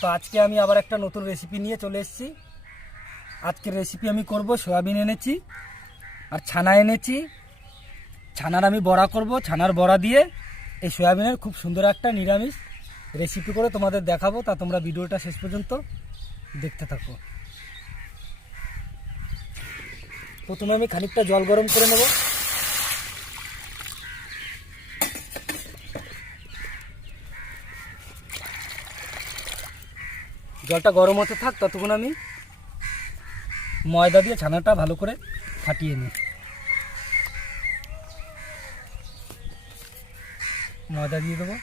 তো আজকে আমি আবার একটা নতুন রেসিপি নিয়ে চলে এসেছি। আজকের রেসিপি আমি করব সয়াবিন এনেছি, আর ছানা এনেছি। ছানার আমি বড়া করব, ছানার বড়া দিয়ে এই সয়াবিনের খুব সুন্দর একটা নিরামিষ রেসিপি করে তোমাদের দেখাবো, তা তোমরা ভিডিওটা শেষ পর্যন্ত দেখতে থাকো। প্রথমে আমি খানিকটা জল গরম করে নেব। জলটা গরম হতে থাক, ততক্ষণ আমি ময়দা দিয়ে ছানাটা ভালো করে ফাটিয়ে নিই। ময়দা দিয়ে দেবো।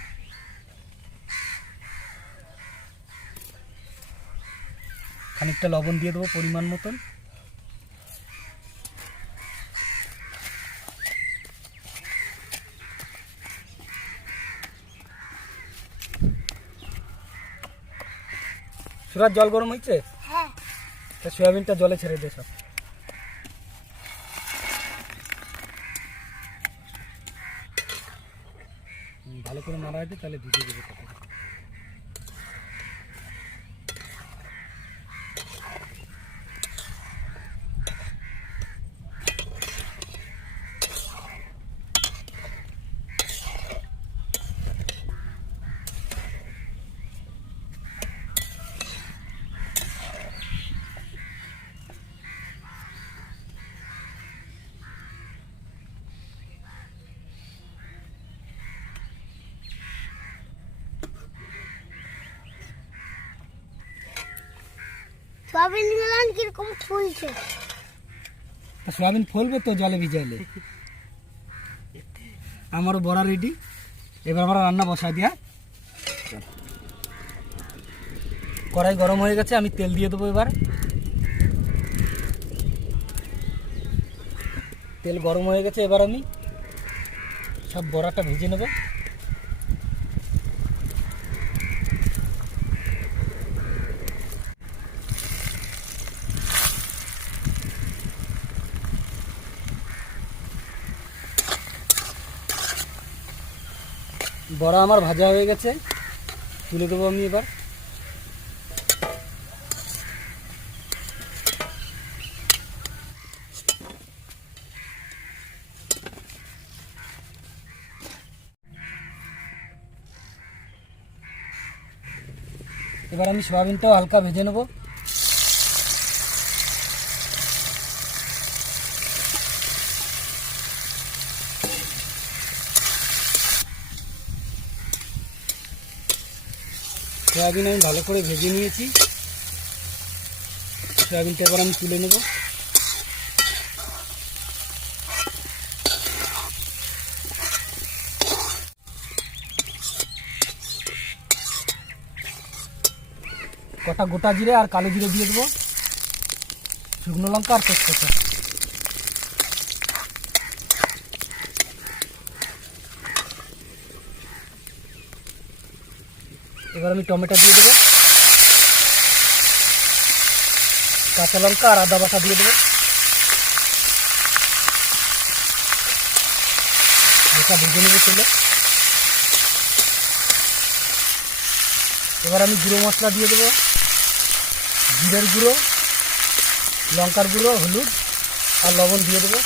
খানিকটা লবণ দিয়ে দেবো পরিমাণ মতন। সুরাত জল গরম হয়েছে? হ্যাঁ। তা সয়াবিনটা জলে ছেড়ে দে সব। ভালো করে মারা আছে তাহলে ভিজে দেবে সয়াবিন গুলান কীরকম ফুলছে? সয়াবিন ফলবে তো জলে ভিজাইলে। আমারও বড়া রেডি এবার আমরা রান্না বসা দিয়া। কড়াই গরম হয়ে গেছে, আমি তেল দিয়ে দেবো এবার। তেল গরম হয়ে গেছে, এবার আমি সব বড়াটা ভেজে নেব। বড়া আমার ভাজা হয়ে গেছে। তুলে দেবো আমি এবার। এবার আমি সয়াবিনটাও হালকা ভেজে নেব। সয়াবিন আমি ভালো করে ভেজে নিয়েছি। সয়াবিনটা এবার আমি তুলে নেব। কটা গোটা জিরে আর কালো জিরে দিয়ে দেবো। শুকনো লঙ্কা আর তেজপাতা। এবার আমি টমেটো দিয়ে দেবো। কাঁচা লঙ্কা আর আদা বাটা দিয়ে দেবো। হালকা ভেজে নেব তেলে। এবার আমি গুঁড়ো মশলা দিয়ে দেবো। জিরের গুঁড়ো, লঙ্কার গুঁড়ো, হলুদ আর লবণ দিয়ে দেবো।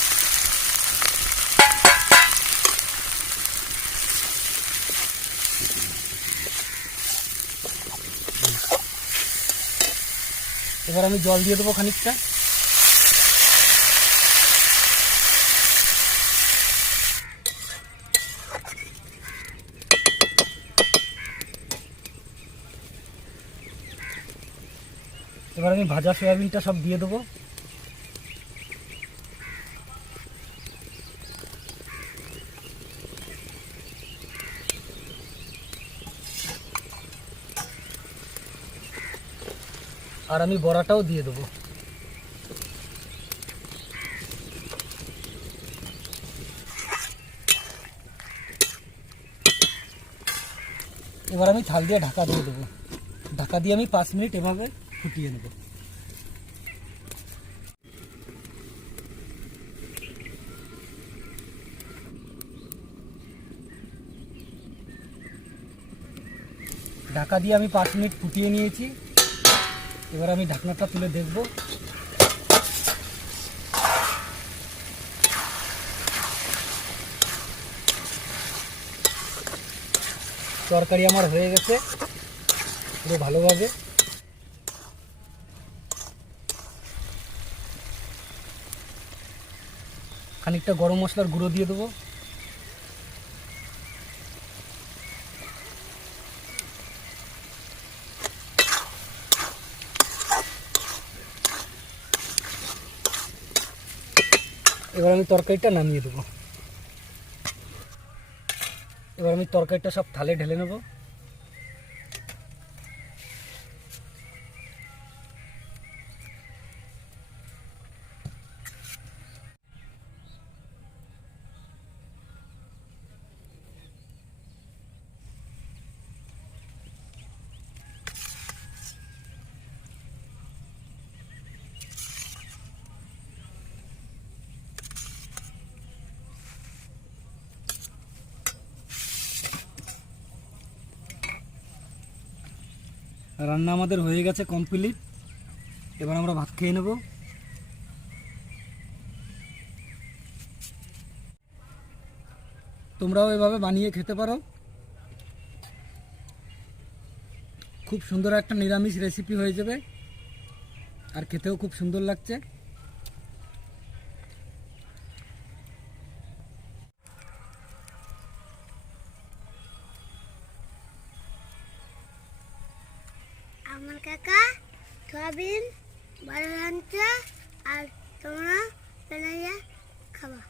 এবার আমি জল দিয়ে দেবো খানিকটা। এবার আমি ভাজা সয়াবিনটা সব দিয়ে দেবো। আর আমি বড়াটাও দিয়ে দেবো। এবার আমি থাল দিয়ে ঢাকা দিয়ে দেবো। ঢাকা দিয়ে আমি পাঁচ মিনিট এভাবে ফুটিয়ে নেব। ঢাকা দিয়ে আমি পাঁচ মিনিট ফুটিয়ে নিয়েছি। এবার আমি ঢাকনাটা তুলে দেখব। তরকারি আমার হয়ে গেছে, পুরো ভালোভাবে। খানিকটা গরম মশলার গুঁড়ো দিয়ে দেবো। এবার আমি তরকারিটা নামিয়ে দেবো। এবার আমি তরকারিটা সব থালে ঢেলে নেব। রান্না আমাদের হয়ে গেছে কমপ্লিট এবার আমরা ভাত খেয়ে নেব। তোমরাও এভাবে বানিয়ে খেতে পারো। খুব সুন্দর একটা নিরামিষ রেসিপি হয়ে যাবে। আর খেতেও খুব সুন্দর লাগছে। আমার কাকা সয়াবিন বড় আর তোমরা বানাইয়া খাবা।